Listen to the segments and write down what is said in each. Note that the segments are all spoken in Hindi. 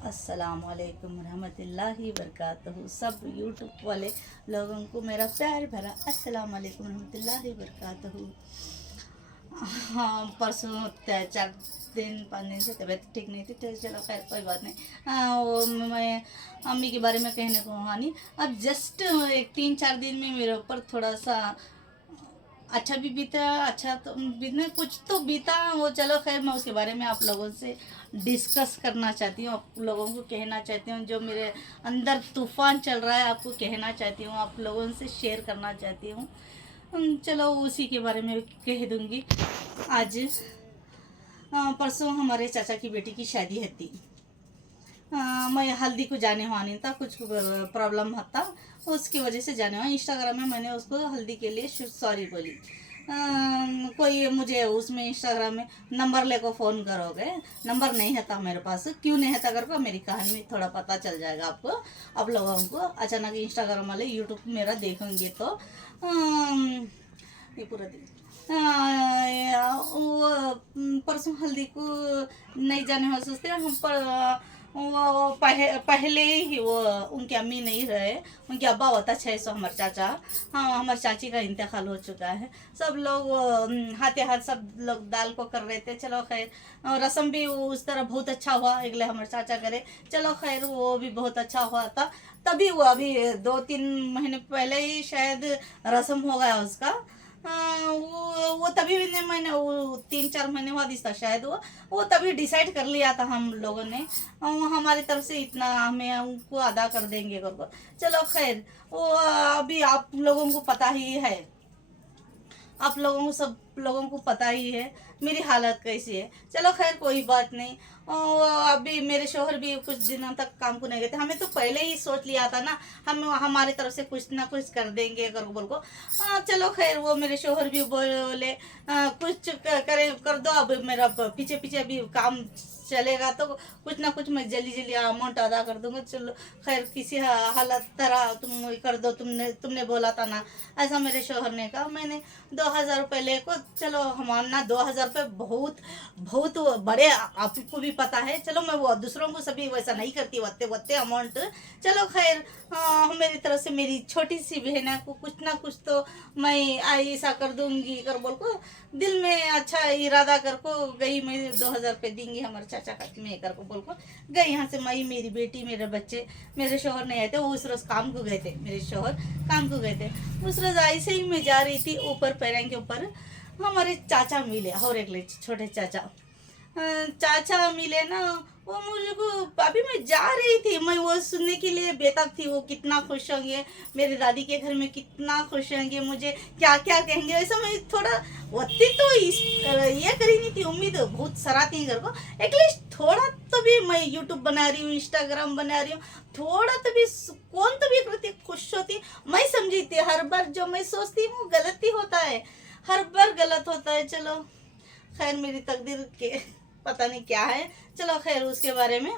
अस्सलाम वालेकुम रहमतुल्लाहि बरकातहू। सब यूट्यूब वाले लोगों को मेरा प्यार भरा अस्सलाम वालेकुम रहमतुल्लाहि बरकातहू। हाँ, परसों 4 दिन 5 दिन से तबीयत ठीक नहीं थी, तो चलो खैर कोई बात नहीं। वो मैं अम्मी के बारे में कहने को हानि। अब जस्ट एक 3 4 दिन में मेरे ऊपर थोड़ा सा अच्छा भी बीता, अच्छा तो बीतने कुछ तो बीता वो, चलो खैर मैं उसके बारे में आप लोगों से डिस्कस करना चाहती हूँ, आप लोगों को कहना चाहती हूँ। जो मेरे अंदर तूफ़ान चल रहा है आपको कहना चाहती हूँ, आप लोगों से शेयर करना चाहती हूँ। चलो उसी के बारे में कह दूँगी। आज परसों हमारे चाचा की बेटी की शादी थी। मैं हल्दी को जाने हुआ नहीं था, कुछ प्रॉब्लम था, उसकी वजह से जाने हुआ। इंस्टाग्राम में मैंने उसको हल्दी के लिए सॉरी बोली। कोई मुझे उसमें इंस्टाग्राम में नंबर लेकर फ़ोन करोगे, नंबर नहीं है था मेरे पास। क्यों नहीं है था करके मेरी कहानी में थोड़ा पता चल जाएगा आपको, आप लोगों को। अचानक इंस्टाग्राम वाले यूट्यूब मेरा देखेंगे तो ये पूरा दिन वो परसों हल्दी को नहीं जाने हो सोचते हम पर। वो पहले ही वो उनकी अम्मी नहीं रहे, उनके अब्बा होता 600 हमारे चाचा। हाँ, हमारे चाची का इंतकाल हो चुका है। सब लोग हाथे हाथ सब लोग दाल को कर रहे थे। चलो खैर रस्म भी उस तरह बहुत अच्छा हुआ, अगले हमारे चाचा करे। चलो खैर वो भी बहुत अच्छा हुआ था। तभी वो अभी 2 3 महीने पहले ही शायद रस्म हो गया उसका। वो तभी भी मैंने वो 3 4 महीने बाद इसका शायद वो तभी डिसाइड कर लिया था हम लोगों ने। हमारी तरफ से इतना हमें उनको अदा कर देंगे करके। चलो खैर वो अभी आप लोगों को पता ही है, आप लोगों को सब लोगों को पता ही है मेरी हालत कैसी है। चलो खैर कोई बात नहीं। अभी मेरे शोहर भी कुछ दिनों तक काम को नहीं गए थे। हमें तो पहले ही सोच लिया था ना, हम हमारी तरफ से कुछ ना कुछ कर देंगे अगर बोल को। चलो खैर वो मेरे शोहर भी बोले कुछ करे कर दो। अब मेरा पीछे पीछे अभी काम चलेगा तो कुछ ना कुछ मैं जल्दी जल्दी अमाउंट अदा कर दूंगा। चलो खैर किसी हालत तरह तुम कर दो, तुमने बोला था ना, ऐसा मेरे शोहर ने कहा। मैंने 2000 रुपये ले को, चलो हमारा 2000 रुपये बहुत बहुत बड़े, आपको भी पता है। चलो मैं वो दूसरों को सभी वैसा नहीं करती वत्ते वत्ते अमाउंट। चलो खैर मेरी तरफ से मेरी छोटी सी बहन को कुछ ना कुछ तो मैं ऐसा कर दूंगी कर बोल को दिल में अच्छा इरादा कर को गई। मैं 2000 रुपये देंगी हमारे चाचा का में कर को बोल को गई। यहाँ से मैं, मेरी बेटी, मेरे बच्चे, मेरे शोहर नहीं आए थे। वो उस रोज काम को गए थे, मेरे शोहर काम को गए थे। उस रोज ऐसे ही मैं जा रही थी, ऊपर पैरों के ऊपर हमारे चाचा मिले और एक छोटे चाचा चाचा मिले ना। वो मुझे को अभी मैं जा रही थी, मैं वो सुनने के लिए बेताब थी। वो कितना खुश होंगे, मेरी दादी के घर में कितना खुश होंगे, मुझे क्या क्या कहेंगे। ऐसा मैं थोड़ा वत्ती तो ये करी नहीं थी, उम्मीद बहुत सराहती घर को। एटलीस्ट थोड़ा तो भी मैं यूट्यूब बना रही हूँ, इंस्टाग्राम बना रही हूँ, थोड़ा तो भी कौन तो भी प्रति खुश होती। मैं समझी थी हर बार जो मैं सोचती हूँ गलत ही होता है, हर बार गलत होता है। चलो खैर मेरी तकदीर के पता नहीं क्या है। चलो खैर उसके बारे में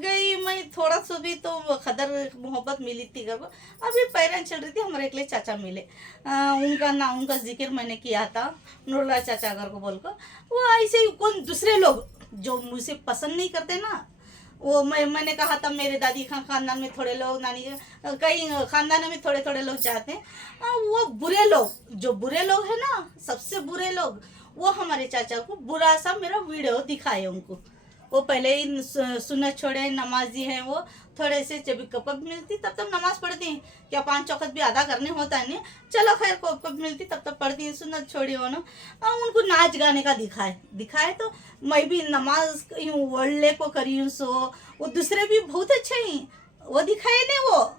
गई मैं। थोड़ा सा भी तो खदर मोहब्बत मिली थी घर को। अभी पैरन चल रही थी, हमारे एक चाचा मिले। उनका नाम, उनका जिक्र मैंने किया था, नूरला चाचा घर को बोल कर। वो ऐसे ही कौन दूसरे लोग जो मुझे पसंद नहीं करते ना, वो मैंने कहा था मेरे दादी खानदान में थोड़े लोग, नानी कई खानदानों में थोड़े थोड़े लोग चाहते हैं। वो बुरे लोग, जो बुरे लोग हैं ना, सबसे बुरे लोग, वो हमारे चाचा को बुरा सा मेरा वीडियो दिखाए उनको। वो पहले ही सुन्नत छोड़े, नमाजी हैं वो। थोड़े से जब कब मिलती तब तब नमाज पढ़ती हैं, क्या 5 वक्त भी अदा करने होता है नहीं। चलो खैर कब मिलती तब तब पढ़ती हैं, सुन्नत छोड़ी हो ना। उनको नाच गाने का दिखाए तो मैं भी नमाज यूँ वर्ल्ड को करी हूँ। सो वो दूसरे भी बहुत अच्छे ही वो दिखाए नहीं। वो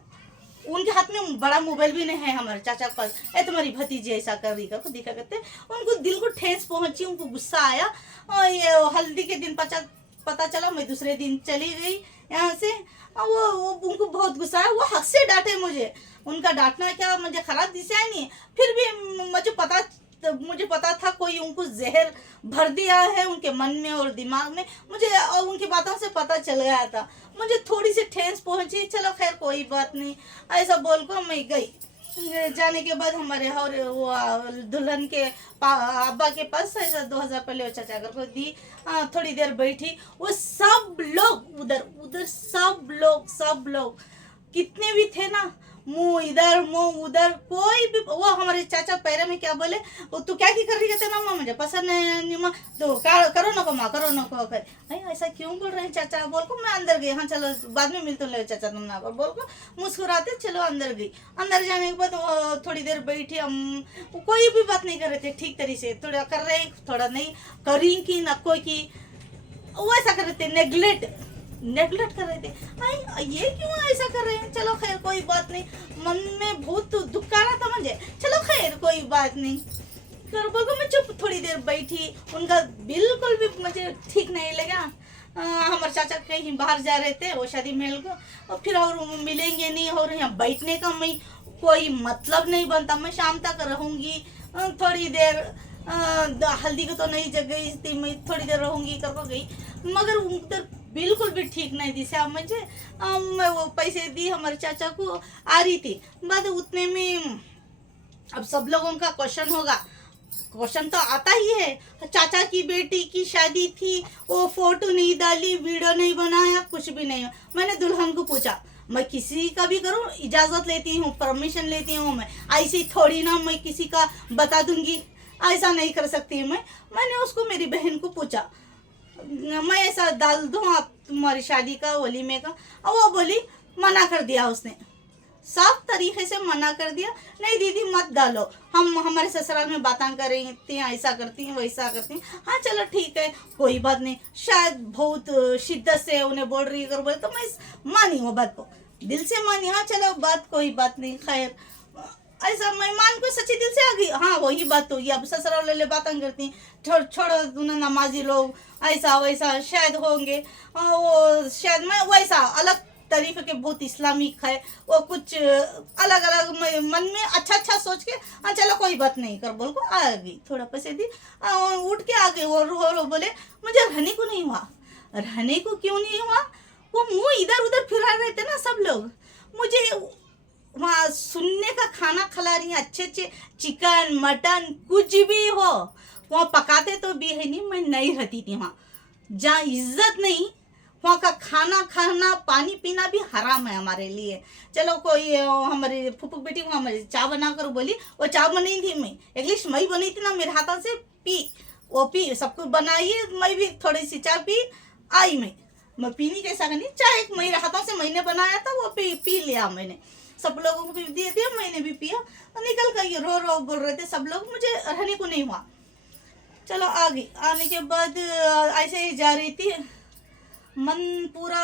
उनके हाथ में बड़ा मोबाइल भी नहीं है हमारे चाचा के पास। तुम्हारी भतीजी ऐसा कर रही कर दिखा करते। उनको दिल को ठेस पहुंची, उनको गुस्सा आया। और ये हल्दी के दिन पता चला, मैं दूसरे दिन चली गई यहाँ से। वो उनको बहुत गुस्सा आया, वो हक से डांटे मुझे। उनका डांटना क्या मुझे खराब दिशा नहीं, फिर भी मुझे पता था कोई उनको जहर भर दिया है उनके मन में और दिमाग में। मुझे और उनकी बातों से पता चल गया था, मुझे थोड़ी सी ठेस पहुंची। चलो खैर कोई बात नहीं, ऐसा बोल कर मैं गई। जाने के बाद हमारे और वो दुल्हन के अब्बा के पास ऐसा 2000 पहले चाचा घर को दी। थोड़ी देर बैठी, वो सब लोग उधर मुंह इधर मुंह उधर, कोई भी वो हमारे चाचा पैरे में क्या बोले, वो तू क्या की कर रही कहते ना माँ मुझे पसंद नहीं माँ, तो करो नको माँ करो नको कर। अरे ऐसा क्यों बोल रहे हैं चाचा, बोल को मैं अंदर गई, हाँ चलो बाद में मिलते ले चाचा तुम ना बोल को मुस्कुराते चलो अंदर गई। अंदर जाने के बाद वो थोड़ी देर बैठी, हम कोई भी बात नहीं कर रहे थे ठीक तरीके से, थोड़ा कर रहे थोड़ा नहीं करी की ना कोई की, वो ऐसा कर रहे थे, नेगलेक्ट कर रहे थे। आई ये क्यों ऐसा कर रहे हैं, चलो खैर कोई बात नहीं, मन में बहुत दुख आ रहा था मुझे, चलो खैर कोई बात नहीं कर बोल को मैं चुप थोड़ी देर बैठी। उनका बिल्कुल भी मुझे ठीक नहीं लगा। हमारे चाचा कहीं बाहर जा रहे थे वो शादी महल को, और फिर और मिलेंगे नहीं, और यहाँ बैठने का मैं कोई मतलब नहीं बनता, मैं शाम तक रहूंगी थोड़ी देर, हल्दी को तो नहीं जग गई थी, मैं थोड़ी देर रहूंगी करके गई, मगर उधर बिल्कुल भी ठीक नहीं दिशा मुझे। मैं वो पैसे दी हमारे चाचा को, आ रही थी बाद उतने में अब सब लोगों का क्वेश्चन होगा, क्वेश्चन तो आता ही है, चाचा की बेटी की शादी थी, वो फोटो नहीं डाली, वीडियो नहीं बनाया, कुछ भी नहीं। मैंने दुल्हन को पूछा, मैं किसी का भी करूं इजाजत लेती हूँ, परमिशन लेती हूँ, मैं ऐसी थोड़ी ना मैं किसी का बता दूंगी, ऐसा नहीं कर सकती मैं। मैंने उसको मेरी बहन को पूछा, मैं ऐसा डाल दूं आप तुम्हारी शादी का वलीमे का, और वो बोली मना कर दिया, उसने साफ तरीके से मना कर दिया, नहीं दीदी मत डालो, हम हमारे ससुराल में बातें करेंगे, ऐसा करती हैं वैसा करती हैं, हाँ चलो ठीक है कोई बात नहीं, शायद बहुत शिद्दत से उन्हें बोल रही अगर बोले तो मैं मानी वो बात को, दिल से मानी, हाँ चलो बात कोई बात नहीं खैर, ऐसा मैं मान को सच्ची दिल से आ गई, हाँ वही बात होगी, अब ससुराल वाले बातें करती हैं, छोड़ो नमाजी लोग ऐसा वैसा शायद होंगे, वो शायद मैं वैसा अलग तरीके के बहुत इस्लामिक है, वो कुछ अलग अलग मन में अच्छा सोच के हाँ चलो कोई बात नहीं कर बोल को आ गई, थोड़ा पैसे दी, उठ के आ गई, वो बोले मुझे रहने को नहीं हुआ, रहने को क्यों नहीं हुआ, वो मुंह इधर उधर फिरा रहे थे ना सब लोग, मुझे वहाँ सुनने का खाना खिला रही हैं, अच्छे चिकन मटन कुछ भी हो, वहाँ पकाते तो भी है नहीं, मैं नहीं रहती थी वहाँ, जहाँ इज्जत नहीं वहाँ का खाना खाना पानी पीना भी हराम है हमारे लिए। चलो कोई हमारी फूफू बेटी को हमारी चाय बना कर बोली, वो चाय बनी थी, मैं एटलीस्ट मैं बनी थी ना मेरे हाथों से, पी वो पी सबको बनाइए, मैं भी थोड़ी सी चाय पी आई, मैं पीनी कैसा करनी चाय, एक मेरे हाथों से मैंने बनाया था वो पी लिया, मैंने सब लोगों को भी दे दिया, मैंने भी पिया, निकल कर ये रो बोल रहे थे सब लोग, मुझे रहने को नहीं हुआ। चलो आ गई, आने के बाद ऐसे ही जा रही थी, मन पूरा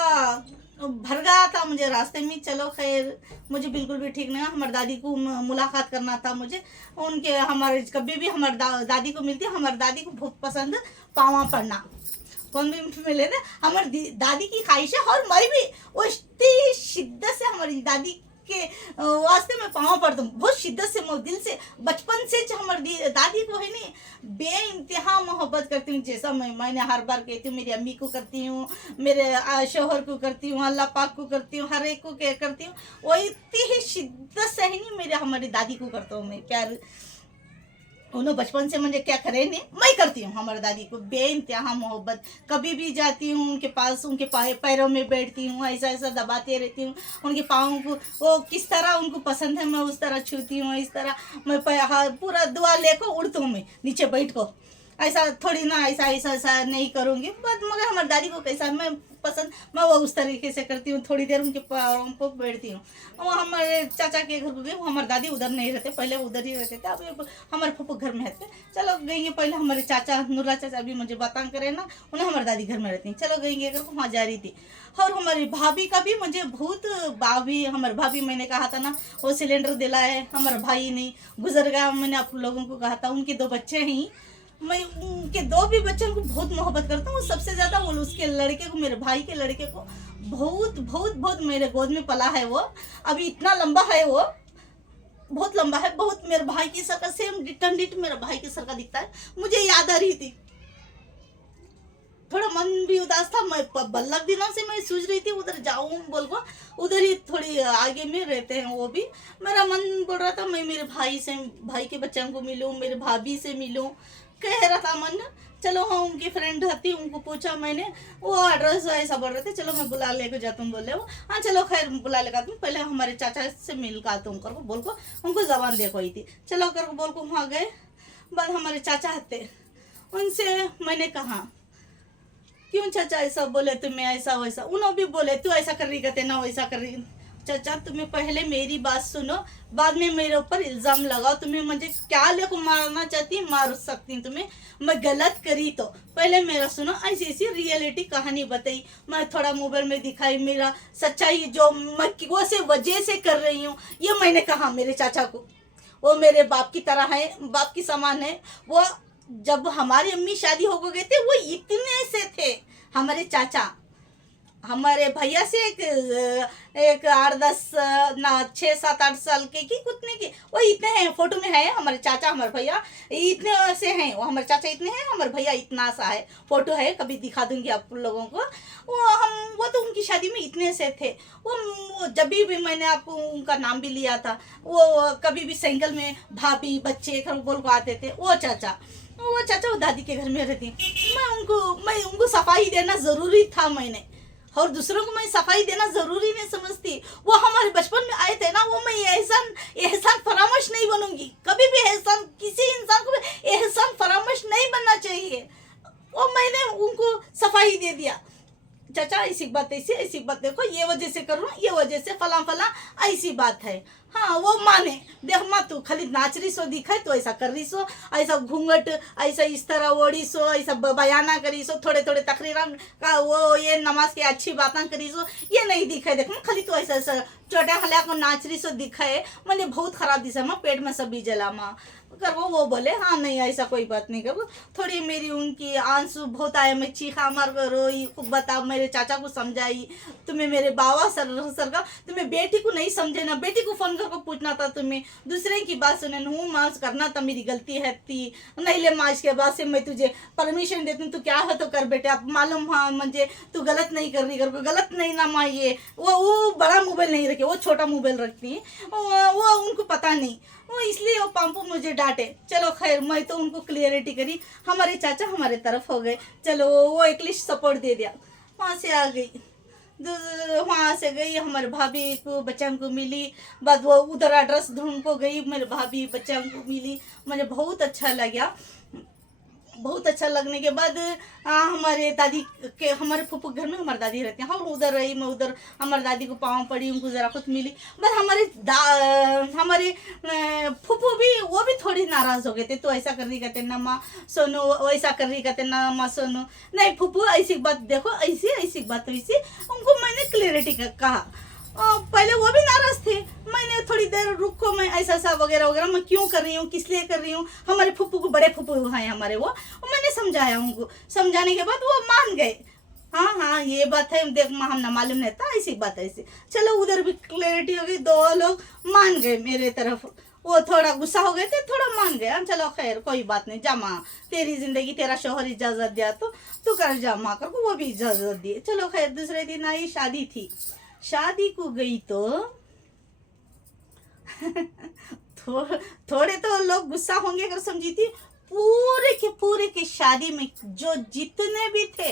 भर गया था मुझे रास्ते में, चलो खैर मुझे बिल्कुल भी ठीक नहीं, हमारी दादी को मुलाकात करना था मुझे, उनके हमारे कभी भी हमारी दादी को मिलती, हमारी दादी को बहुत पसंद पावा पड़ना, कौन भी मिले ना हमारी दादी की ख्वाहिश है, और मैं भी वो इतनी शिद्दत से हमारी दादी के वास्ते मैं पाँव पड़ता हूँ, बहुत शिद्दत से दिल से, बचपन से हमारी दादी को है नहीं बेइंतहा मोहब्बत करती हूँ, जैसा मैंने हर बार कहती हूँ, मेरी अम्मी को करती हूँ, मेरे शोहर को करती हूँ, अल्लाह पाक को करती हूँ, हर एक को करती हूँ, वो इतनी ही शिद्दत से है नहीं मेरे हमारी दादी को करता हूँ मैं प्यार, उन्होंने बचपन से मुझे क्या करे नहीं, मैं करती हूँ हमारी दादी को बेइंतहा मोहब्बत, कभी भी जाती हूँ उनके पास, उनके पैरों में बैठती हूँ, ऐसा दबाते रहती हूँ, उनके पाँव को वो किस तरह उनको पसंद है मैं उस तरह छूती हूँ, इस तरह मैं पूरा दुआ लेकर उड़ती हूँ मैं नीचे बैठ को, ऐसा थोड़ी ना ऐसा नहीं करूँगी, बट मगर हमारी दादी को कैसा मैं पसंद मैं वो उस तरीके से करती हूँ, थोड़ी देर उनके पैरों पर बैठती हूँ। वो हमारे चाचा के घर को गए, वो हमारे दादी उधर नहीं रहते, पहले उधर ही रहते थे, अब हमारे फूफू घर में रहते, चलो गएंगे, पहले हमारे चाचा नूरा चाचा अभी मुझे बातें करे ना, उन्हें हमारी दादी घर में रहती हैं, चलो गएंगे अगर वहाँ जा रही थी। और हमारी भाभी का भी मुझे बहुत हमारे भाभी मैंने कहा था ना वो सिलेंडर दिला है, हमारा भाई नहीं गुजर गया, मैंने आप लोगों को कहा था, उनके 2 बच्चे हैं, मैं उनके 2 भी बच्चों को बहुत मोहब्बत करता हूँ, सबसे ज़्यादा वो उसके लड़के को, मेरे भाई के लड़के को बहुत मेरे गोद में पला है, वो अभी इतना लंबा है, वो बहुत लंबा है, बहुत मेरे भाई की सर का सेम डिट मेरे भाई के सर का दिखता है, मुझे याद आ रही थी, थोड़ा मन भी उदास था, मैं बल्लभ दिनों से मैं सोच रही थी उधर जाऊं बोल को, उधर ही थोड़ी आगे में रहते हैं वो भी, मेरा मन बोल रहा था मैं मेरे भाई के बच्चों को मिलूं, मेरे भाभी से मिलूं, कह रहा था मन, चलो हाँ उनकी फ्रेंड थी, उनको पूछा मैंने, वो एड्रेस ऐसा बोल रहे थे, चलो मैं बुला लेके जा, तुम बोले वो हाँ चलो खैर बुला लेगा, तुम पहले हमारे चाचा से मिल का तुम कर को बोल को, उनको जबान देखो ही थी, चलो कर को बोल को वहाँ गए। बाद हमारे चाचा थे, उनसे मैंने कहा क्यों चाचा ऐसा बोले तुम्हें, ऐसा वैसा, उन्होंने भी बोले तू ऐसा कर रही कहते ना वैसा कर रही। चाचा तुम्हें पहले मेरी बात सुनो, बाद में मेरे ऊपर इल्ज़ाम लगाओ, तुम्हें मुझे क्या लेको मारना चाहती मार सकती हूँ तुम्हें, मैं गलत करी तो पहले मेरा सुनो। ऐसी ऐसी रियलिटी कहानी बताई, मैं थोड़ा मोबाइल में दिखाई मेरा सच्चाई जो मैं वो से वजह से कर रही हूँ, ये मैंने कहा मेरे चाचा को। वो मेरे बाप की तरह है, बाप की समान है। वो जब हमारी अम्मी शादी हो गए थे वो इतने से थे, हमारे चाचा हमारे भैया से एक 8-10 ना 6-7-8 साल के की कुतने के वो इतने हैं, फोटो में है हमारे चाचा हमारे भैया इतने से हैं, वो हमारे चाचा इतने हैं, हमारे भैया इतना सा है, फोटो है कभी दिखा दूंगी आप लोगों को। वो तो उनकी शादी में इतने से थे। वो जब भी मैंने आपको उनका नाम भी लिया था, वो कभी भी साइकिल में भाभी बच्चे बोल को आते थे। वो चाचा वो दादी के घर में रहती, मैं उनको सफाई देना ज़रूरी था मैंने, और दूसरों को मैं सफाई देना ज़रूरी नहीं समझती। वो हमारे बचपन में आए थे ना, वो मैं एहसान फरामोश नहीं बनूंगी कभी भी। एहसान किसी इंसान को एहसान फरामोश नहीं बनना चाहिए। वो मैंने उनको सफाई दे दिया, चाचा ऐसी बात ऐसी बात देखो, ये वजह से करूँ, ये वजह से फला फला ऐसी बात है। हाँ वो माने, देख माँ तू खाली नाच रही सो दिखाए तो ऐसा कर रही सो, ऐसा घूंघट ऐसा इस तरह ओढ़ी सो, ऐसा बयाना करी सो, थोड़े थोड़े तकरीरा का वो ये नमाज की अच्छी बातें करी सो, ये नहीं दिखाए। देख मैं खाली तो ऐसा ऐसा छोटा हल्या को नाच रही सो दिखाए, मैंने बहुत खराब दिशा माँ, पेट में सभी जला माँ कर वो बोले हाँ नहीं ऐसा कोई बात नहीं करो। थोड़ी मेरी उनकी आंसू बहुत आए, मैं चीखा मार कर रोई, बता मेरे चाचा को समझाई, तुम्हें मेरे बाबा सर का तुम्हें बेटी को नहीं समझे ना, बेटी को फोन करके पूछना था, तुम्हें दूसरे की बात सुने हूँ मास करना था, मेरी गलती है थी नहीं ले माँ, इसके बाद से मैं तुझे परमिशन देती हूँ, तू क्या है तो कर बेटे, अब मालूम हाँ मुझे तू गलत नहीं कर रही, कर गलत नहीं ना माँ। ये वो बड़ा मोबाइल नहीं रखे, वो छोटा मोबाइल रखती है, वो उनको पता नहीं, वो इसलिए वो पापू मुझे डांटे। चलो खैर मैं तो उनको क्लियरिटी करी, हमारे चाचा हमारे तरफ हो गए, चलो वो एक लिस्ट सपोर्ट दे दिया। वहाँ से आ गई, वहाँ से गई, हमारे भाभी को बच्चों को मिली, बाद वो उधर एड्रेस ढूंढ को गई, मेरे भाभी बच्चों को मिली, मुझे बहुत अच्छा लगा। बहुत अच्छा लगने के बाद हमारे दादी के हमारे फूफू घर में हमारी दादी रहती हैं, और उधर रही मैं, उधर हमारी दादी को पाँव पड़ी, उनको ज़रा कुछ मिली। बस हमारे फूफू भी वो भी थोड़ी नाराज़ हो गए थे, तो ऐसा कर रही कहते ना माँ सोनू, वैसा कर रही कहते ना माँ सोनू, नहीं फूफू ऐसी बात देखो, ऐसी बात वैसी, उनको मैंने क्लियरिटी कहा। पहले वो भी नाराज थे, मैंने थोड़ी देर रुको, मैं ऐसा वगैरह वगैरह मैं क्यों कर रही हूँ, किस लिए कर रही हूँ, हमारे फूफू को बड़े फूफू हैं हमारे, वो मैंने समझाया उनको, समझाने के बाद वो मान गए, हाँ हाँ ये बात है, देख माँ हम ना मालूम नहीं था ऐसी बात ऐसी। चलो उधर भी क्लैरिटी हो गई, दो लोग मान गए मेरे तरफ, वो थोड़ा गुस्सा हो गए थे, थोड़ा मान गया, चलो खैर कोई बात नहीं, जा माँ तेरी जिंदगी तेरा शोहर इजाज़त दिया तो तू कर जा माँ कर, वो भी इजाज़त दिए। चलो खैर दूसरे दिन आई, शादी थी, शादी को गई तो थोड़े तो लोग गुस्सा होंगे अगर समझी थी, पूरे के शादी में जो जितने भी थे,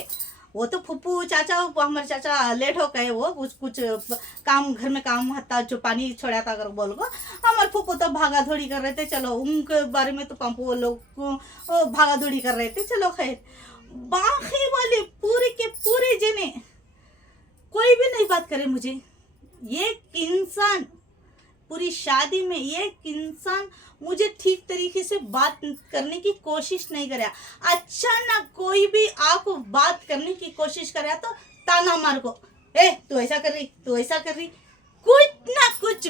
वो तो फूफू चाचा हमारे चाचा लेट हो गए, वो कुछ काम घर में काम था, जो पानी छोड़ा था अगर बोल को, हमारे फूफू तो भागा दौड़ी कर रहे थे। चलो उनके बारे में तो पंपू वो लोग भागा दौड़ी कर रहे थे। चलो खैर बाकी वाले पूरे के पूरे जने कोई भी नहीं बात करे मुझे, एक इंसान पूरी शादी में एक इंसान मुझे ठीक तरीके से बात करने की कोशिश नहीं करे। अच्छा ना कोई भी आपको बात करने की कोशिश करे तो ताना मार को, ए तू ऐसा कर रही, तू ऐसा कर रही, कुछ ना कुछ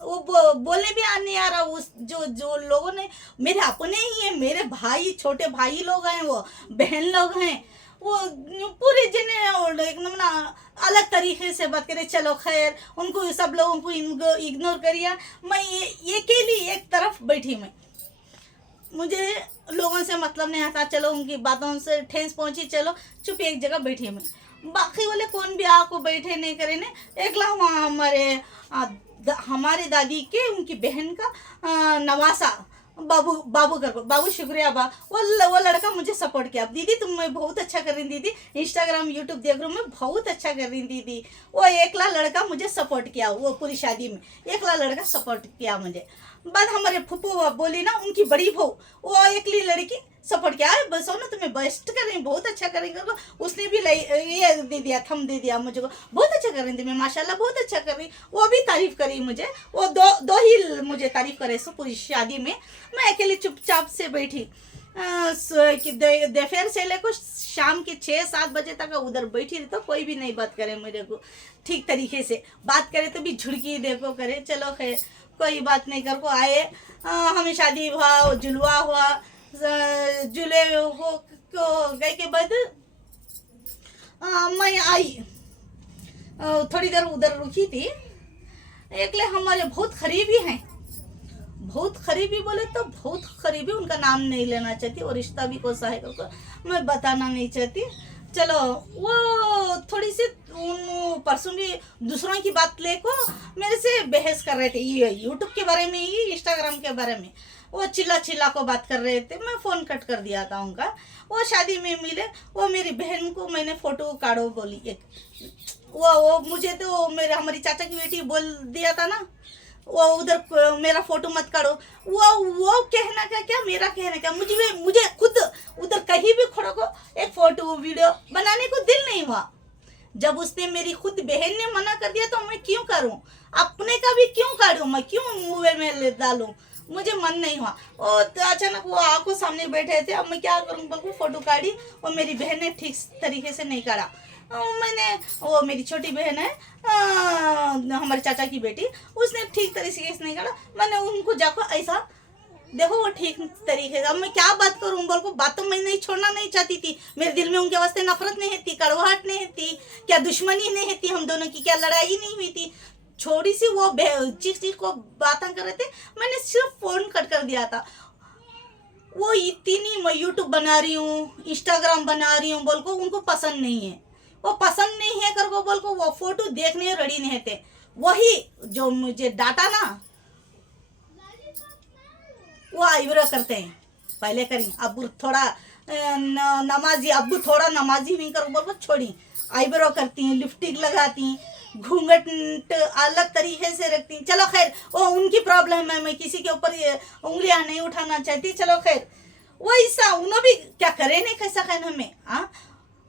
वो बोले भी आने आ रहा। उस जो लोगों ने, मेरे अपने ही है, मेरे भाई छोटे भाई लोग हैं, वो बहन लोग हैं, वो पूरे जने और एकदम ना अलग तरीके से बात करे। चलो खैर उनको सब लोगों को इग्नोर करिए, मैं ये अकेली एक तरफ बैठी, मैं मुझे लोगों से मतलब नहीं आता, चलो उनकी बातों से ठेस पहुंची, चलो चुप एक जगह बैठी मैं, बाकी वाले कौन भी आपको बैठे नहीं करे ने। एक ला वहाँ हमारे दादी के उनकी बहन का नवासा, बाबू बाबू कर बाबू शुक्रिया बा। वो लड़का मुझे सपोर्ट किया, दीदी तुम मैं बहुत अच्छा कर रही दीदी, इंस्टाग्राम यूट्यूब देख रही हूँ मैं, बहुत अच्छा कर रही दीदी। वो एकला लड़का मुझे सपोर्ट किया, वो पूरी शादी में एकला लड़का सपोर्ट किया मुझे। बाद हमारे फूफू बोली ना, उनकी बड़ी बहू, वो एकली लड़की सपोर्ट किया, बस ना तुम्हें बेस्ट कर रही, बहुत अच्छा कर रही। उसने भी ये दे दिया, थम दे दिया मुझे को, बहुत अच्छा कर रही थी मैं, माशाल्लाह बहुत अच्छा कर रही। वो भी तारीफ करी मुझे, वो दो ही मुझे तारीफ करे सो पूरी शादी में। मैं अकेले चुपचाप से बैठी, दोपहर से लेकर शाम के 6-7 बजे तक उधर बैठी रही, तो कोई भी नहीं बात करे मेरे को ठीक तरीके से, बात करे तो भी झुड़की देखो करे। चलो खैर कोई बात नहीं, कर को आए, हमें शादी हुआ, जुलवा हुआ, जुले को गए के बाद मैं आई, थोड़ी देर उधर रुकी थी। एकले हमारे बहुत करीबी हैं, बहुत करीबी बोले तो बहुत करीबी, उनका नाम नहीं लेना चाहती और रिश्ता भी कोसा है तो मैं बताना नहीं चाहती। चलो वो थोड़ी सी परसों भी दूसरों की बात लेको मेरे से बहस कर रहे थे, ये यूट्यूब के बारे में, ये इंस्टाग्राम के बारे में, वो चिल्ला को बात कर रहे थे। मैं फ़ोन कट कर दिया था उनका। वो शादी में मिले, वो मेरी बहन को मैंने फ़ोटो काढ़ो बोली एक, वो मुझे तो मेरे हमारी चाचा की बेटी बोल दिया था ना, वो उधर मेरा फोटो मत काढ़ो। वो कहना क्या मेरा कहना क्या, मुझे खुद उधर कहीं भी खड़ो को एक फोटो वीडियो बनाने को दिल नहीं हुआ। जब उसने मेरी खुद बहन ने मना कर दिया तो मैं क्यों करूं, अपने का भी क्यों काढ़ूं, मैं क्यों मुँह में डालूं, मुझे मन नहीं हुआ। और तो अचानक वो आंखों सामने बैठे थे, अब मैं क्या करूं, बल्कि फोटो काढ़ी और मेरी बहन ने ठीक तरीके से नहीं काढ़ा। मैंने, वो मेरी छोटी बहन है, हमारे चाचा की बेटी, उसने ठीक तरीके से नहीं काढ़ा। मैंने उनको जाकर ऐसा देखो वो ठीक तरीके से, अब मैं क्या बात करूं, बोल को बात तो मैं नहीं छोड़ना नहीं चाहती थी, मेरे दिल में उनके वास्ते नफरत नहीं थी, कड़वाहट नहीं थी, क्या दुश्मनी नहीं थी हम दोनों की, क्या लड़ाई नहीं हुई थी, छोटी सी वो चीज को बातें कर रहे थे, मैंने सिर्फ फोन कट कर दिया था। वो इतनी मैं यूट्यूब बना रही हूँ, इंस्टाग्राम बना रही हूँ बोल को उनको पसंद नहीं है, वो पसंद नहीं है कर को बोल को वो फोटो देखने रेडी नहीं थे। वही जो मुझे डाटा ना, वो आईब्रो करते हैं, पहले करी, अब थोड़ा नमाजी, अब थोड़ा नमाजी नहीं करो बोल को छोड़ी, आईब्रो करती हैं, लिपस्टिक लगाती हैं, घूंघट अलग तरीके से रखती हैं। चलो खैर वो उनकी प्रॉब्लम है, मैं किसी के ऊपर उंगलियां नहीं उठाना चाहती। चलो खैर वो ऐसा उन्होंने भी क्या करे नहीं कह सका हमें, हाँ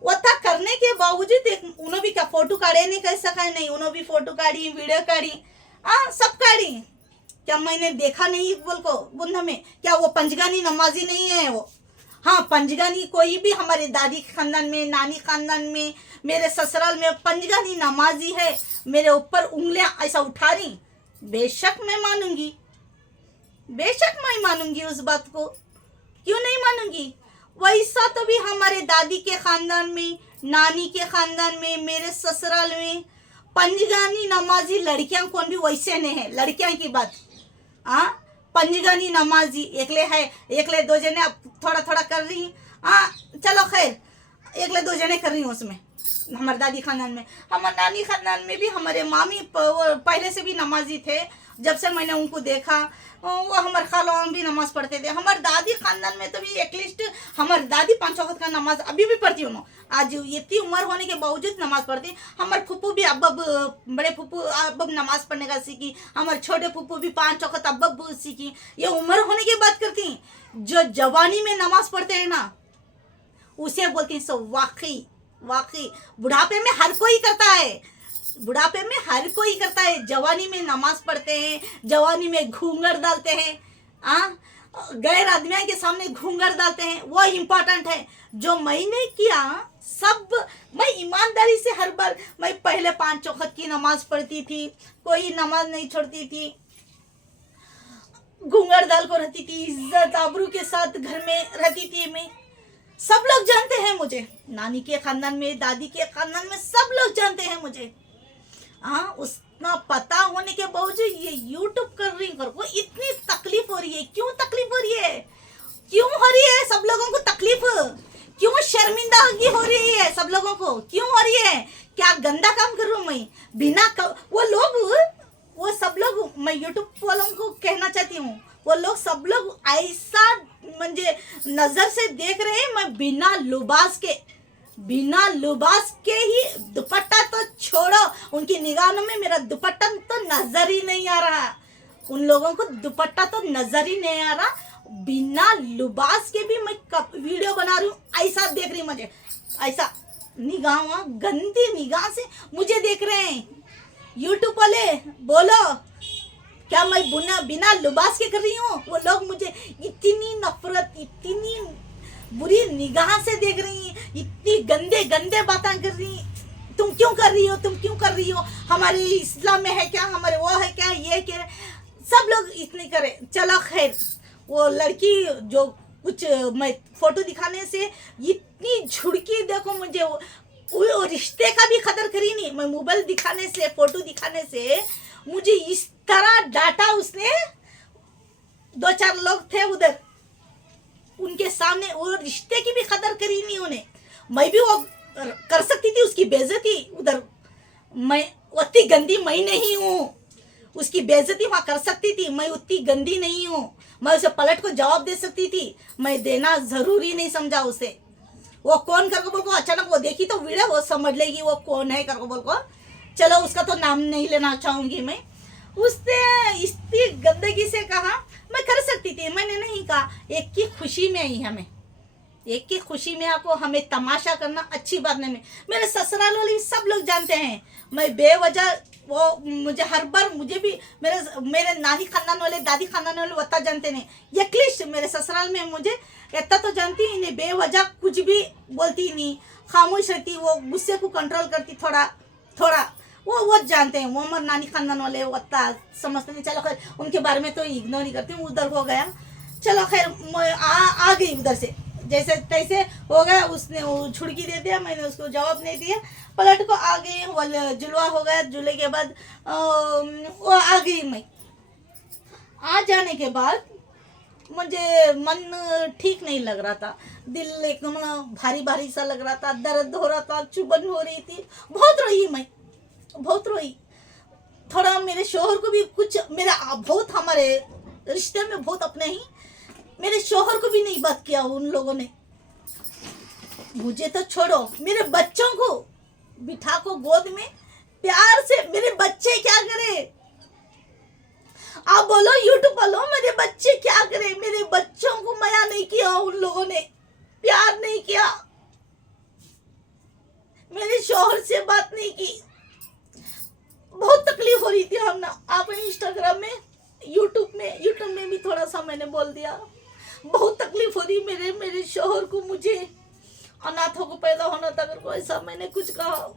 वो था करने के बावजूद उन्होंने भी क्या फोटो काढ़े नहीं कह सका, नहीं उन्होंने भी फोटो काढ़ी, वीडियो काढ़ी, हाँ सब काढ़ी। क्या मैंने देखा नहीं बोल को बुंदा में, क्या वो पंजगानी नमाजी नहीं है वो, हाँ पंजगानी कोई भी हमारे दादी खानदान में, नानी खानदान में, मेरे ससुराल में पंजगानी नमाजी है, मेरे ऊपर उंगलियां ऐसा उठा रही, बेशक मैं मानूंगी, बेशक मैं मानूंगी उस बात को, क्यों नहीं मानूंगी। वैसा तो भी हमारे दादी के खानदान में, नानी के खानदान में, मेरे ससुराल में पंजगानी नमाजी लड़कियां कौन भी वैसे नहीं है, लड़कियां की बात, हाँ पंजगानी नमाजी एकले है, एकले दो जने थोड़ा थोड़ा कर रही, हाँ चलो खैर एकले दो जने कर रही हूँ उसमें। हमारे दादी खानदान में, हमारे नानी खानदान में भी हमारे मामी पहले से भी नमाजी थे, जब से मैंने उनको देखा वो हमारे खालाओं भी नमाज पढ़ते थे। हमारे दादी खानदान में तो भी एटलीस्ट हमारी दादी 5 वक्त का नमाज अभी भी पढ़ती हूँ, आज इतनी उम्र होने के बावजूद नमाज पढ़ती। हमारे फूफू भी अब बड़े फूफू अब नमाज पढ़ने का सीखी, हमारे छोटे फूफू भी 5 वक्त अब सीखी। ये उम्र होने की बात करती, जो जवानी में नमाज पढ़ते हैं ना उसे बोलती हैं सो वाकई वाकई बुढ़ापे में हर कोई करता है, बुढ़ापे में हर कोई करता है। जवानी में नमाज पढ़ते हैं, जवानी में घूंघट डालते हैं, गैर आदमियों के सामने घूंघट डालते हैं, वो इम्पोर्टेंट है। जो मैंने किया सब, मैं ईमानदारी से हर बार, मैं पहले 5 वक्त की नमाज पढ़ती थी, कोई नमाज नहीं छोड़ती थी, घूंघट डाल को रहती थी, इज्जत आबरू के साथ घर में रहती थी मैं। सब लोग जानते हैं मुझे, नानी के खानदान में, दादी के खानदान में सब लोग जानते हैं मुझे। हाँ उतना पता होने के बावजूद ये यूट्यूब कर रही कर को इतनी तकलीफ हो रही है। क्यों तकलीफ हो रही है, क्यों हो रही है सब लोगों को तकलीफ, क्यों शर्मिंदगी हो रही है सब लोगों को, क्यों हो रही है, क्या गंदा काम कर रहा हूँ मैं बिना वो लोग, वो सब लोग, मैं यूट्यूब वालों को कहना चाहती हूँ, वो लोग सब लोग ऐसा म्हणजे नजर से देख रहे हैं, मैं बिना लिबास के ही, दुपट्टा तो छोड़ो, उनकी निगाहों में मेरा दुपट्टा तो नजर ही नहीं आ रहा, उन लोगों को दुपट्टा तो नजर ही नहीं आ रहा, बिना लिबास के भी मैं वीडियो बना रही हूँ, ऐसा देख रही मुझे, ऐसा निगाह, गंदी निगाह से मुझे देख रहे हैं। यूट्यूब वाले बोलो, क्या मैं बिना लिबास के कर रही हूँ? वो लोग मुझे इतनी नफरत, इतनी बुरी निगाह से देख रही हैं, इतनी गंदे गंदे बातें कर रही हैं, तुम क्यों कर रही हो, तुम क्यों कर रही हो, हमारे इस्लाम में है क्या, हमारे वो है क्या, ये क्या, सब लोग इतने करे। चलो खैर, वो लड़की जो कुछ मैं फोटो दिखाने से इतनी झुड़की, देखो मुझे वो रिश्ते का भी कदर करी नहीं, मैं मोबाइल दिखाने से, फोटो दिखाने से मुझे इस तरह डांटा उसने। 2-4 लोग थे उधर, उनके सामने वो रिश्ते की भी कदर करी नहीं उन्हें। मैं भी वो कर सकती थी उसकी बेइज्जती उधर, मैं उतनी गंदी मैं नहीं हूँ, उसकी बेइज्जती वहाँ कर सकती थी, मैं उतनी गंदी नहीं हूँ, मैं उसे पलट को जवाब दे सकती थी, मैं देना ज़रूरी नहीं समझा उसे। वो कौन करके बोल को, अचानक वो देखी तो वीडियो, वो समझ लेगी वो कौन है करके बोल को। चलो उसका तो नाम नहीं लेना चाहूँगी मैं। उसने इतनी गंदगी से कहा, मैं कर सकती थी, मैंने नहीं कहा। एक की खुशी में आई, हमें एक की खुशी में आपको हमें तमाशा करना अच्छी बात नहीं। मेरे ससुराल वाले सब लोग जानते हैं, मैं बेवजह वो मुझे हर बार, मुझे भी मेरे नानी खानदान वाले, दादी खानदान वाले वत्ता जानते नहीं, एटलीस्ट मेरे ससुराल में मुझे इतना तो जानती ही नहीं, बेवजह कुछ भी बोलती नहीं, खामोश रहती, वो गुस्से को कंट्रोल करती थोड़ा थोड़ा, वो जानते हैं, वो हमारे नानी खानदान वाले वत्ता समझते नहीं। चलो खैर, उनके बारे में तो इग्नोर नहीं करती हूँ, उधर हो गया। चलो खैर, मैं आ गई उधर से, जैसे तैसे हो गया, उसने वो छुड़की दे दिया, मैंने उसको जवाब नहीं दिया, पलट को आ गई। वो जुलवा हो गया, जुले के बाद वो आ गई। मैं आ जाने के बाद मुझे मन ठीक नहीं लग रहा था, दिल एकदम भारी भारी सा लग रहा था, दर्द हो रहा था, चुभन हो रही थी, बहुत रोई मैं, बहुत रोई। थोड़ा मेरे शोहर को भी कुछ, मेरा बहुत, हमारे रिश्ते में बहुत अपने ही, मेरे शोहर को भी नहीं बात किया उन लोगों ने। मुझे तो छोड़ो, मेरे बच्चों को बिठा को गोद में प्यार से, मेरे बच्चे क्या करे, आप बोलो यूट्यूब वालों, मेरे बच्चे क्या करे, मेरे बच्चों को माया नहीं किया उन लोगों ने, प्यार नहीं किया, मेरे शोहर से बात नहीं की, बहुत तकलीफ हो रही थी। हम ना आप इंस्टाग्राम में, यूट्यूब में भी थोड़ा सा मैंने बोल दिया, बहुत तकलीफ हो रही मेरे शोहर को, मुझे अनाथों को पैदा होना था अगर को, ऐसा मैंने कुछ कहा,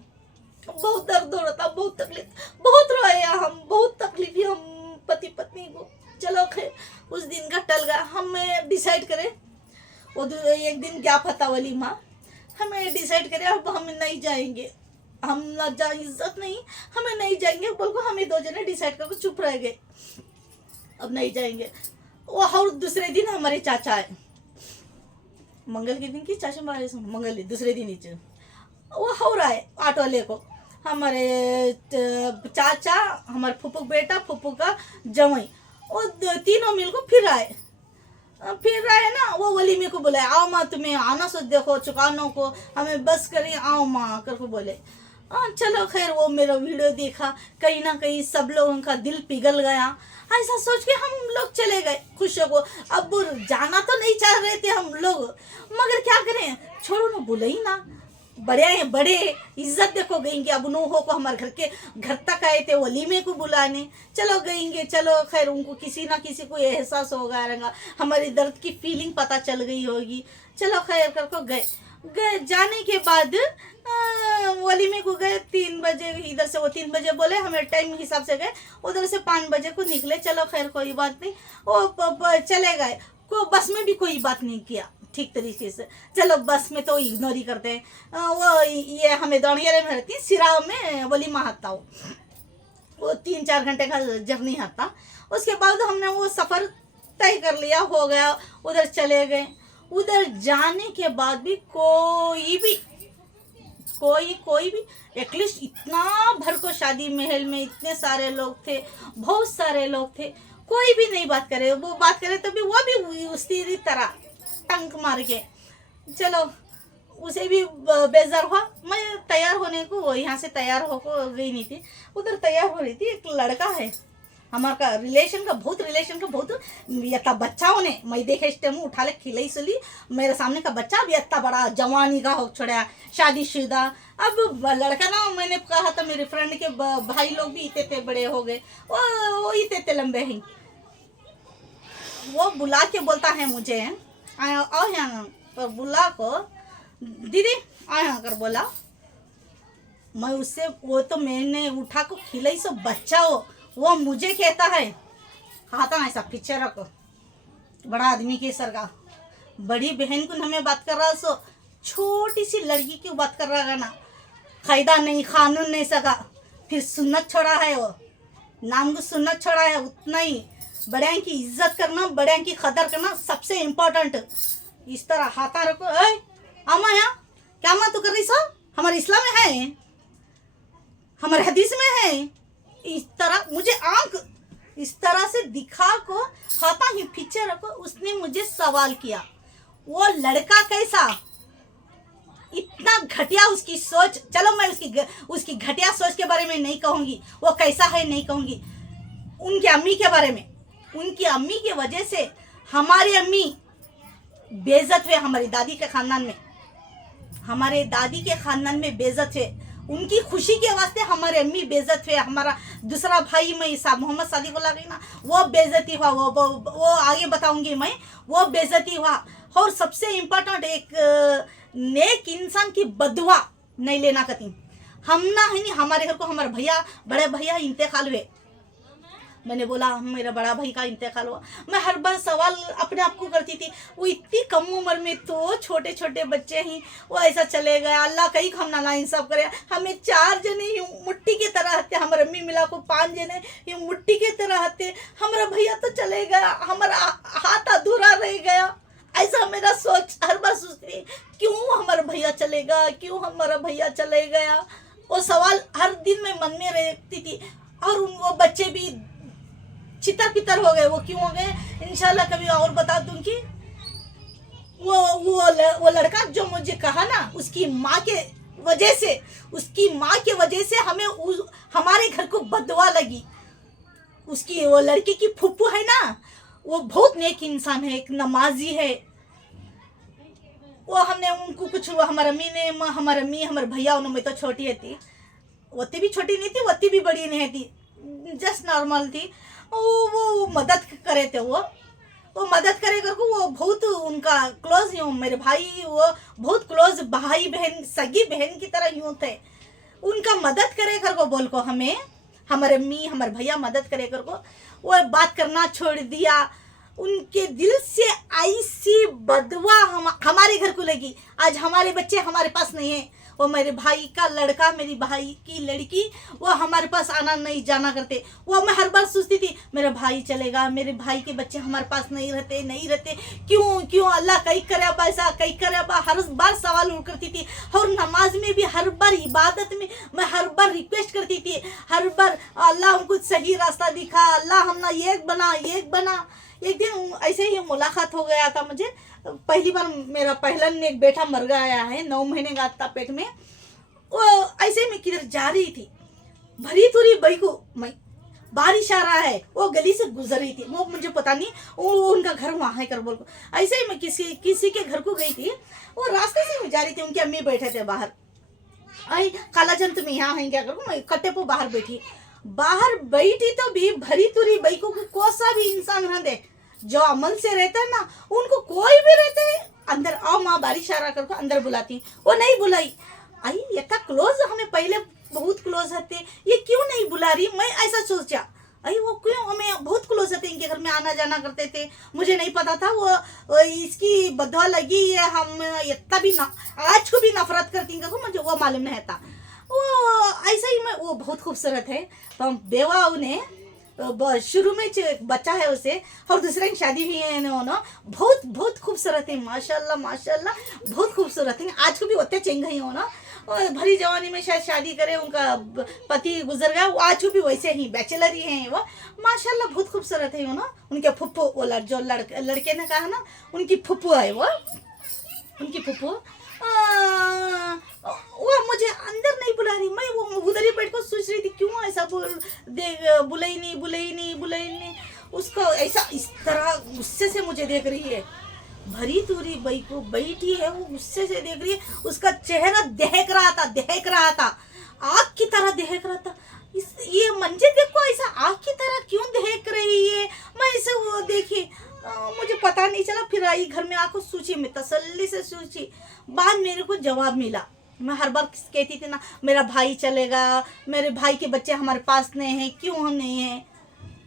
बहुत दर्द हो रहा था, बहुत तकलीफ, बहुत रोए हम, बहुत तकलीफ ही हम पति पत्नी को। चलो खैर, उस दिन का टल गया। हम डिसाइड करें, वो एक दिन क्या पता वाली माँ, हमें डिसाइड करें अब हम नहीं जाएंगे, हम ना जा, इज्जत नहीं, हमें नहीं जाएंगे बोल को, हमें 2 जने डिसाइड करके चुप रह गए, अब नहीं जाएंगे। वो और दूसरे दिन हमारे चाचा आए, मंगल के दिन की चाचा मारे, मंगल दूसरे दिन ही वो हो रहा है ऑटो वाले को, हमारे चाचा, हमारे फूफू बेटा, फूफू का जवाई, वो तीनों मिल को फिर आए ना। वो वलीमे को बोले, आओ माँ तुम्हें आना सो, देखो चुकानों को हमें बस करें, आओ माँ कर को बोले। चलो खैर, वो मेरा वीडियो देखा, कहीं ना कहीं सब लोगों का दिल पिघल गया, ऐसा सोच के हम लोग चले गए खुशियों को। अब जाना तो नहीं चाह रहे थे हम लोग, मगर क्या करें, छोड़ो ना, बोले ही ना, बड़े हैं, बड़े इज्जत देखो गएंगे। अब नूहों को हमारे घर तक आए थे वलीमे को बुलाने, चलो गएंगे। चलो खैर, उनको किसी ना किसी को एहसास होगा रहेगा, हमारी दर्द की फीलिंग पता चल गई होगी। चलो खैर करको गए। जाने के बाद वलीमे को गए 3 बजे, इधर से वो 3 बजे बोले, हमें टाइम हिसाब से गए, उधर से 5 बजे को निकले। चलो खैर कोई बात नहीं, वो चले गए। को बस में भी कोई बात नहीं किया ठीक तरीके से, चलो बस में तो इग्नोर ही करते हैं। वो ये हमें दौड़ियारे में रहती, सिरा में वलीमा हाथा, वो 3-4 घंटे का जर्नी हाथा। उसके बाद हमने वो सफ़र तय कर लिया, हो गया, उधर चले गए। उधर जाने के बाद भी कोई भी एटलीस्ट इतना भर को शादी महल में इतने सारे लोग थे, बहुत सारे लोग थे, कोई भी नहीं बात करे, वो बात करे तो भी वो भी उसी तरह टंक मार के। चलो उसे भी बेजार हुआ। मैं तैयार होने को, वो यहाँ से तैयार होकर गई नहीं थी, उधर तैयार हो रही थी। एक लड़का है हमारा रिलेशन का बहुत यता बच्चा होने मैं देखे इस टाइम उठा ले खिलाई सुली मेरे सामने का बच्चा भी इतना बड़ा जवानी का हो छोड़ा, शादीशुदा। अब लड़का ना, मैंने कहा था मेरे फ्रेंड के भाई लोग भी इतने बड़े हो गए, वो इतने लंबे हैं। वो बुला के बोलता है मुझे, आओ यहाँ पर, बुला को दीदी आ यहाँ कर बोला। मैं उससे, वो तो मैंने उठा को खिलाई सो बच्चा हो, वो मुझे कहता है खाता ना ऐसा पीछे रखो, बड़ा आदमी के सर का। बड़ी बहन को हमें बात कर रहा, सो छोटी सी लड़की की बात कर रहा है ना, कायदा नहीं कानून नहीं सका। फिर सुन्नत छोड़ा है, वो नाम को सुन्नत छोड़ा है। उतना ही बड़े की इज्जत करना, बड़े की कदर करना सबसे इम्पोर्टेंट। इस तरह हाथा रखो। अम्मा यहाँ क्या अम्मा तो कर रही सो, हमारे इस्लाम में है, हमारे हदीस में है। इस तरह मुझे आंख इस तरह से दिखा को हाथा ही पीछे रखो। उसने मुझे सवाल किया, वो लड़का कैसा, इतना घटिया उसकी सोच। चलो मैं उसकी घटिया सोच के बारे में नहीं कहूँगी, वो कैसा है नहीं कहूँगी। उनकी अम्मी के बारे में, उनकी अम्मी की वजह से हमारी अम्मी बेइज्जत हुए। हमारी दादी के खानदान में, हमारे दादी के खानदान में बेइज्जत हुए। उनकी खुशी के वास्ते हमारे अम्मी बेइज्जत हुए। हमारा दूसरा भाई मैं मोहम्मद सादिक को लगी ना, वो बेइज्जती हुआ। वो आगे बताऊंगी मैं, वो बेइज्जती हुआ। और सबसे इम्पोर्टेंट, एक नेक इंसान की बदुआ नहीं लेना कती। हम ना है नहीं, हमारे घर को हमारे भैया, बड़े भैया इंतकाल हुए। मैंने बोला मेरा बड़ा भाई का इंतकाल हुआ। मैं हर बार सवाल अपने आप को करती थी, वो इतनी कम उम्र में, तो छोटे छोटे बच्चे हैं, वो ऐसा चले गया। अल्लाह कहीं हम ना इंसाफ करे। हमें 4 जने यूँ मुट्ठी की तरह हते, हमारे अम्मी मिला को 5 जने यूँ मुट्ठी की तरह हते। हमारा भैया तो चले गया, हमारा हाथ अधूरा रह गया। ऐसा मेरा सोच हर बार सोचती, क्यों हमारा भैया चलेगा, क्यों हमारा भैया चले गया। वो सवाल हर दिन में मन में रहती थी। और वो बच्चे भी चितर पितर हो गए। वो क्यों हो गए इंशाल्लाह कभी और बता दूंगी। वो लड़का जो मुझे कहा ना, उसकी माँ के वजह से हमें हमारे घर को बददुआ लगी। उसकी वो लड़की की फुप्पू है ना, वो बहुत नेक इंसान है, एक नमाजी है। वो हमने उनको कुछ, हमारे अम्मी हमारे भैया, उन्होंने तो छोटी थी, वत्ती भी छोटी नहीं थी, वत्ती भी बड़ी नहीं थी, जस्ट नॉर्मल थी। वो मदद करे थे। वो मदद करे करके वो बहुत उनका क्लोज यूँ, मेरे भाई वो बहुत क्लोज भाई बहन, सगी बहन की तरह यूँ थे। उनका मदद करे कर को बोल को हमें, हमारे अम्मी हमारे भैया मदद करे कर को वो बात करना छोड़ दिया। उनके दिल से ऐसी बदवा हमारे घर को लगी। आज हमारे बच्चे हमारे पास नहीं है। वो मेरे भाई का लड़का, मेरी भाई की लड़की, वो हमारे पास आना नहीं जाना करते। वो मैं हर बार सोचती थी मेरा भाई चलेगा, मेरे भाई के बच्चे हमारे पास नहीं रहते, क्यों अल्लाह कहीं करे अब ऐसा, कहीं करे अब, हर बार सवाल करती थी। और नमाज में भी हर बार, इबादत में मैं हर बार रिक्वेस्ट करती थी, हर बार अल्लाह हमको सही रास्ता दिखा, अल्लाह हम ना एक बना। एक दिन ऐसे ही मुलाकात हो गया था मुझे। पहली बार मेरा पहलन में एक बेटा मर गया है, 9 महीने का था पेट में। वो ऐसे में किधर जा रही थी, भरी तुरी बई को, मैं बारिश आ रहा है, वो गली से गुजर रही थी। वो मुझे पता नहीं वो उनका घर वहाँ है कर बोल को। ऐसे ही मैं किसी के घर को गई थी। वो रास्ते से मैं जा रही थी, उनके अम्मी बैठे थे बाहर। आई कालाजन तुम यहाँ है क्या करूँ, मैं कट्टे पे बाहर बैठी तो भी भरी तुरी बई को कोसा भी इंसान रह दे, जो अमल से रहता है ना, उनको कोई भी रहते है अंदर आओ माँ बारिश आ रहा करके अंदर बुलाती। वो नहीं बुलाई। आई इतना क्लोज, हमें पहले बहुत क्लोज होते, ये क्यों नहीं बुला रही। मैं ऐसा सोचा, आई वो क्यों हमें बहुत क्लोज होते, इनके घर में आना जाना करते थे। मुझे नहीं पता था वो इसकी बदवा लगी है। हम इतना भी ना आज को भी नफरत करती हैं, मुझे वो मालूम नहीं था। वो ऐसा ही मैं, वो बहुत खूबसूरत है। तो बेवा उन्हें शुरू में बच्चा है उसे, और दूसरे की शादी भी है ना, बहुत खूबसूरत है, माशाल्लाह बहुत खूबसूरत है। आज को भी होते चेंग ही हो ना। और भरी जवानी में शायद शादी करे, उनका पति गुजर गया, वो आज भी वैसे ही बैचलर ही हैं वो। माशाल्लाह बहुत खूबसूरत है वो ना। उनके फुप्पू, वो जो लड़के ने कहा ना, उनकी फुप्पू है वो, उनकी फुप्पू। वो मुझे अंदर नहीं बुला रही, मैं वो उधर ही बैठ कर सोच रही थी क्यों ऐसा बुलाई नहीं उसको, ऐसा इस तरह गुस्से से मुझे देख रही है। भरी दूरी बई को बैठी है, वो गुस्से से देख रही है। उसका चेहरा दहक रहा था, आग की तरह दहक रहा था। ये मंजर देखो, ऐसा आग की तरह क्यों दहक रही है। मैं ऐसे वो देखी, मुझे पता नहीं चला। फिर आई घर में, आकर सोची, मैं तसल्ली से सोची। बाद मेरे को जवाब मिला। मैं हर बार कहती थी ना, मेरा भाई चलेगा, मेरे भाई के बच्चे हमारे पास नहीं हैं, क्यों हम नहीं हैं।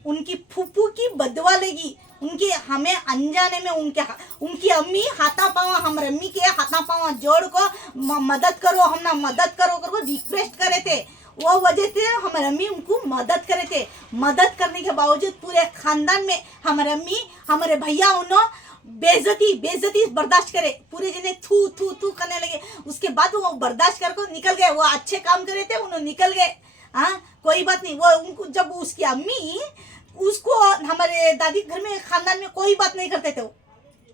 उनकी फूफू की बदवा लगी, उनके हमें अनजाने में उनकी अम्मी हाथा पावा, हमारे अम्मी के हाथा पावा जोड़ को मदद करो, हम ना मदद करो रिक्वेस्ट करे थे। वो वजह से हमारे अम्मी उनको मदद करे थे। मदद करने के बावजूद पूरे खानदान में हमारे अम्मी, हमारे भैया, उन्होंने बेइज्जती बर्दाश्त करे। पूरे जने थू थू थू करने लगे। उसके बाद वो बर्दाश्त करके निकल गए। वो अच्छे काम करे थे, उन्होंने निकल गए। हाँ, कोई बात नहीं। वो उनको, जब उसकी अम्मी उसको, हमारे दादी घर में खानदान में कोई बात नहीं करते थे।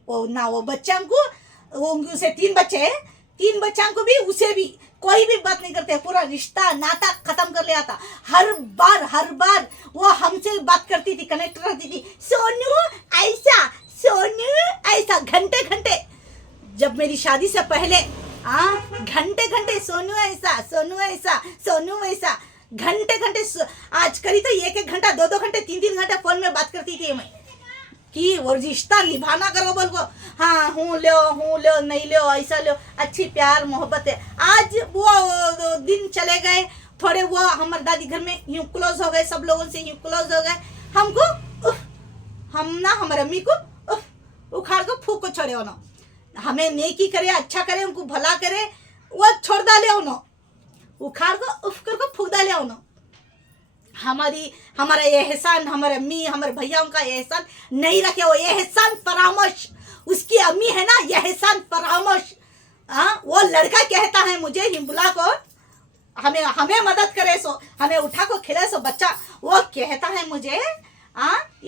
वो ना वो बच्चा को, वो उसे 3 बच्चे हैं, 3 बच्चा को भी, उसे भी कोई भी बात नहीं करते। पूरा रिश्ता नाता खत्म कर लिया था। हर बार वो हमसे बात करती थी, कनेक्ट रहती थी। सोनू ऐसा घंटे जब मेरी शादी से पहले घंटे सोनू ऐसा घंटे आज करी तो 1 घंटा 2 घंटे 3 घंटे फोन में बात करती थी मैं कि वो रिश्ता निभाना करो बोल को। हाँ, हूँ लो नहीं लो, ऐसा लो, अच्छी प्यार मोहब्बत है। आज वो दिन चले गए थोड़े। वो हमारे दादी घर में यूँ क्लोज हो गए, सब लोगों से यूँ क्लोज हो गए। हमको हम ना हमारे अम्मी को उखाड़ को फूक को छोड़े होना। हमें नेकी करे, अच्छा करे, उनको भला करे, वो छोड़ डाले होना, उखाड़ को उफ कर को फूक डाले होना। हमारा एहसान, हमारे अम्मी, हमारे भैया का एहसान नहीं रखे। वो एहसान फरामोश, उसकी अम्मी है ना, एहसान फरामोश। वो लड़का कहता है मुझे, हिम्बुला को, हमें मदद करे सो, हमें उठा को खिलाए सो बच्चा, वो कहता है मुझे,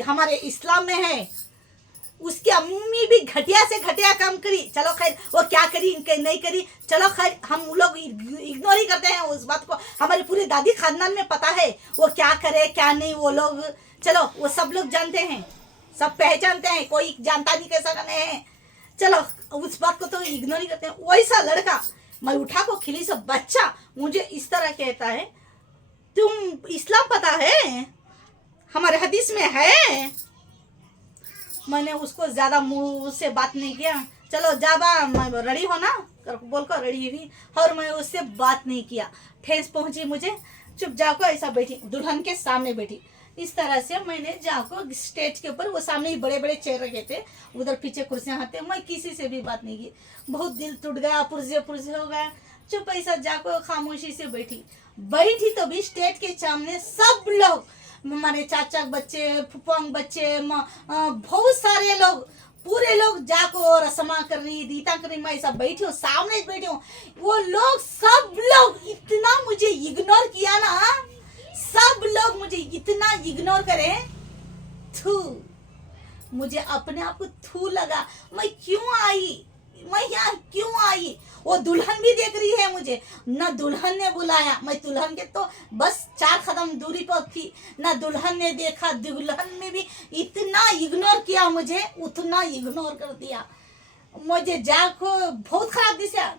हमारे इस्लाम में है। उसकी अम्मी भी घटिया से घटिया काम करी। चलो खैर, वो क्या करी इनके नहीं करी, चलो खैर, हम लोग इग्नोर ही करते हैं उस बात को। हमारी पूरी दादी खानदान में पता है वो क्या करे क्या नहीं। वो लोग, चलो वो सब लोग जानते हैं, सब पहचानते हैं, कोई जानता नहीं कैसा करने हैं। चलो उस बात को तो इग्नोर ही करते हैं। वैसा लड़का, मैं उठा को खिली सब बच्चा मुझे इस तरह कहता है, तुम इस्लाम पता है, हमारे हदीस में है। मैंने उसको ज्यादा मुंह से बात नहीं किया। चलो जाबा, मैं रेडी हो ना बोल कर रेडी हुई, और मैं उससे बात नहीं किया। ठेस पहुंची मुझे, चुप जाको ऐसा बैठी, दुल्हन के सामने बैठी। इस तरह से मैंने जाको स्टेज के ऊपर, वो सामने ही बड़े बड़े चेयर रखे थे, उधर पीछे कुर्सियां आते, मैं किसी से भी बात नहीं की। बहुत दिल टूट गया, पुरजे हो गया। चुप ऐसा जाको खामोशी से बैठी तो भी स्टेज के सामने सब लोग, हमारे चाचा बच्चे, फुफा बच्चे, बहुत सारे लोग, पूरे लोग जाको रस्मा कर रही, दीता कर रही, मैं सब बैठी हूँ, सामने बैठी हूँ। वो लोग सब लोग इतना मुझे इग्नोर किया ना, सब लोग मुझे इतना इग्नोर करे, थू, मुझे अपने आप को थू लगा। मैं क्यों आई, मैं यहाँ क्यों आई। वो दुल्हन भी देख रही है मुझे, ना दुल्हन ने बुलाया, मैं दुल्हन के तो बस 4 कदम दूरी पर थी, ना दुल्हन ने देखा। दुल्हन ने भी इतना इग्नोर किया मुझे, उतना इग्नोर कर दिया मुझे। जाको बहुत खराब दिशा,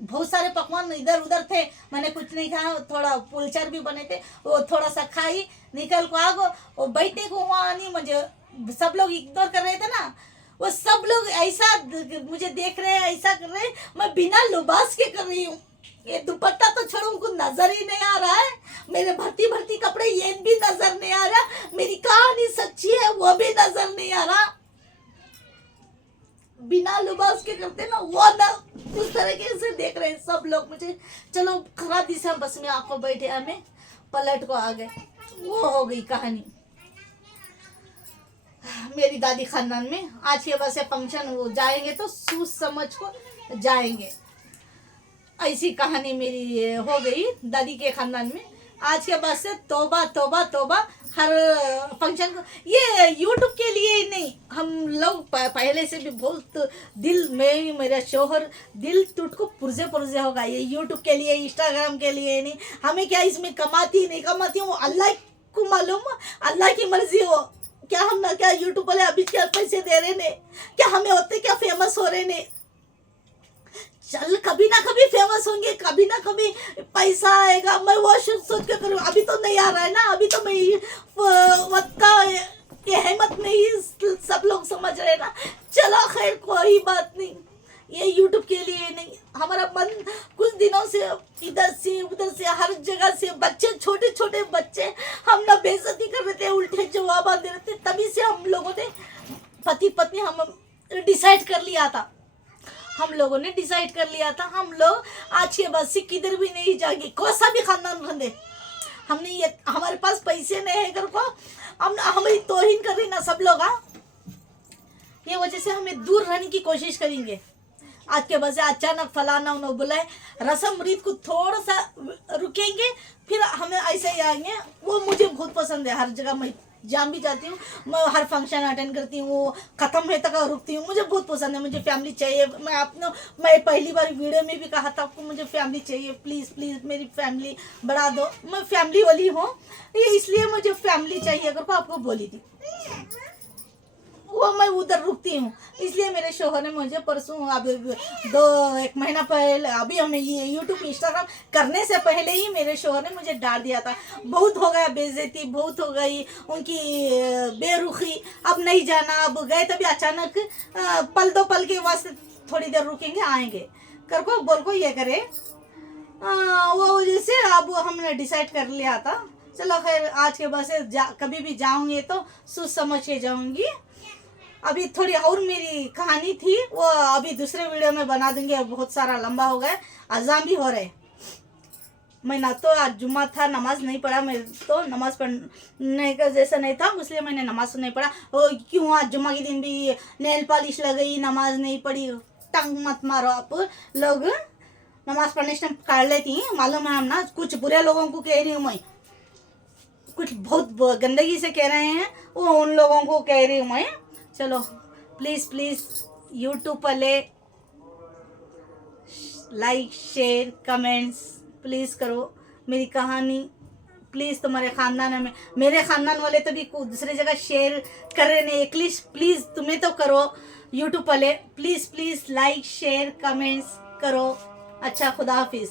बहुत सारे पकवान इधर उधर थे, मैंने कुछ नहीं खाया। थोड़ा पुलचर भी बने थे, वो थोड़ा सा खाई, निकल को आगो। वो बैठने को वहाँ नहीं, मुझे सब लोग इग्नोर कर रहे थे ना, वो सब लोग ऐसा मुझे देख रहे हैं, ऐसा कर रहे हैं। मैं बिना लिबास के कर रही हूँ, ये दुपट्टा तो छोड़ो, उनको नजर ही नहीं आ रहा है। मेरे भर्ती कपड़े ये भी नजर नहीं आ रहा, मेरी कहानी सच्ची है वो भी नजर नहीं आ रहा। बिना लिबास के करते ना, वो ना उस तरीके से देख रहे हैं सब लोग मुझे। चलो खराब दिशा बस में आंखों बैठे, हमें पलट को आ गए। वो हो गई कहानी मेरी दादी खानदान में। आज के बस फंक्शन वो जाएंगे तो सोच समझ को जाएंगे। ऐसी कहानी मेरी हो गई दादी के खानदान में। आज के बाद से तौबा तौबा तौबा, हर फंक्शन को ये यूट्यूब के लिए ही नहीं, हम लोग पहले से भी बहुत दिल में, मेरा शोहर दिल टूट को पुर्जे पुर्जे होगा। ये यूट्यूब के लिए, इंस्टाग्राम के लिए नहीं, हमें क्या इसमें कमाती नहीं कमाती वो अल्लाह को मालूम, अल्लाह की मर्जी हो। क्या हम ना क्या यूट्यूब वाले अभी क्या पैसे दे रहे ने, क्या हमें होते क्या फेमस हो रहे ने। चल कभी ना कभी फेमस होंगे, कभी ना कभी पैसा आएगा, मैं वो सोच के करूँ। अभी तो नहीं आ रहा है ना, अभी तो मैं वक्त का ये हिम्मत नहीं, सब लोग समझ रहे ना। चलो खैर कोई बात नहीं, ये यूट्यूब के लिए नहीं, हमारा मन कुछ दिनों से इधर से उधर से हर जगह से बच्चे, छोटे छोटे बच्चे हम ना बेइज्जती कर रहे थे, उल्टे जवाब दे रहे थे। तभी से हम लोगों ने पति पत्नी हम डिसाइड कर लिया था, हम लोगों ने डिसाइड कर लिया था, हम लोग आज के बाद से किधर भी नहीं जाएंगे, कौन सा भी खानदान रहे। हमने ये, हमारे पास पैसे नहीं है कर को हम हमारी तौहीन कर रही ना सब लोग। हाँ, ये वजह से हमें दूर रहने की कोशिश करेंगे। आज के बाद से अचानक फलाना उन्होंने बुलाए, रस्म रीत को थोड़ा सा रुकेंगे, फिर हमें ऐसे ही आएंगे। वो मुझे बहुत पसंद है, हर जगह मैं जहाँ भी जाती हूँ, मैं हर फंक्शन अटेंड करती हूँ, वो ख़त्म है तक रुकती हूँ। मुझे बहुत पसंद है, मुझे फैमिली चाहिए। मैं पहली बार वीडियो में भी कहा था आपको, मुझे फैमिली चाहिए, प्लीज़ प्लीज़ मेरी फैमिली बढ़ा दो। मैं फैमिली वाली हूँ, ये इसलिए मुझे फैमिली चाहिए अगर आपको बोली थी। वो मैं उधर रुकती हूँ, इसलिए मेरे शोहर ने मुझे परसों, अब एक महीना पहले, अभी हमें ये यूट्यूब इंस्टाग्राम करने से पहले ही मेरे शोहर ने मुझे डांट दिया था। बहुत हो गया बेइज्जती, बहुत हो गई उनकी बेरुखी, अब नहीं जाना। अब गए तभी अचानक पल दो पल के वास्ते थोड़ी देर रुकेंगे आएंगे कर को बोल को ये करे। वो वजह से अब हमने डिसाइड कर लिया था। चलो खैर, आज के बाद से कभी भी जाऊँगी तो सोच समझ के जाऊँगी। अभी थोड़ी और मेरी कहानी थी, वो अभी दूसरे वीडियो में बना दूंगी, बहुत सारा लंबा हो गया, अजान भी हो रहे। मैं ना तो आज जुम्मा था, नमाज नहीं पढ़ा, मैं तो नमाज पढ़ने का जैसा नहीं था, इसलिए मैंने नमाज नहीं पढ़ा। क्यों आज जुम्मा के दिन भी नेल पॉलिश लगाई, नमाज नहीं पढ़ी। टंग मत मारो आप लोग, नमाज पढ़ने से कर लेती हैं, मालूम है हम ना। कुछ बुरे लोगों को कह रही हूँ मैं, कुछ बहुत गंदगी से कह रहे हैं, वो उन लोगों को कह रही हूँ मैं। चलो प्लीज़ प्लीज़ यूट्यूब वाले लाइक शेयर कमेंट्स प्लीज़ करो। मेरी कहानी प्लीज़ तुम्हारे ख़ानदान में, मेरे ख़ानदान वाले तो भी दूसरी जगह शेयर कर रहे नहीं, एटलीस्ट प्लीज़ तुम्हें तो करो। यूट्यूब वाले please please like share comments करो। अच्छा, खुदा हाफिज़।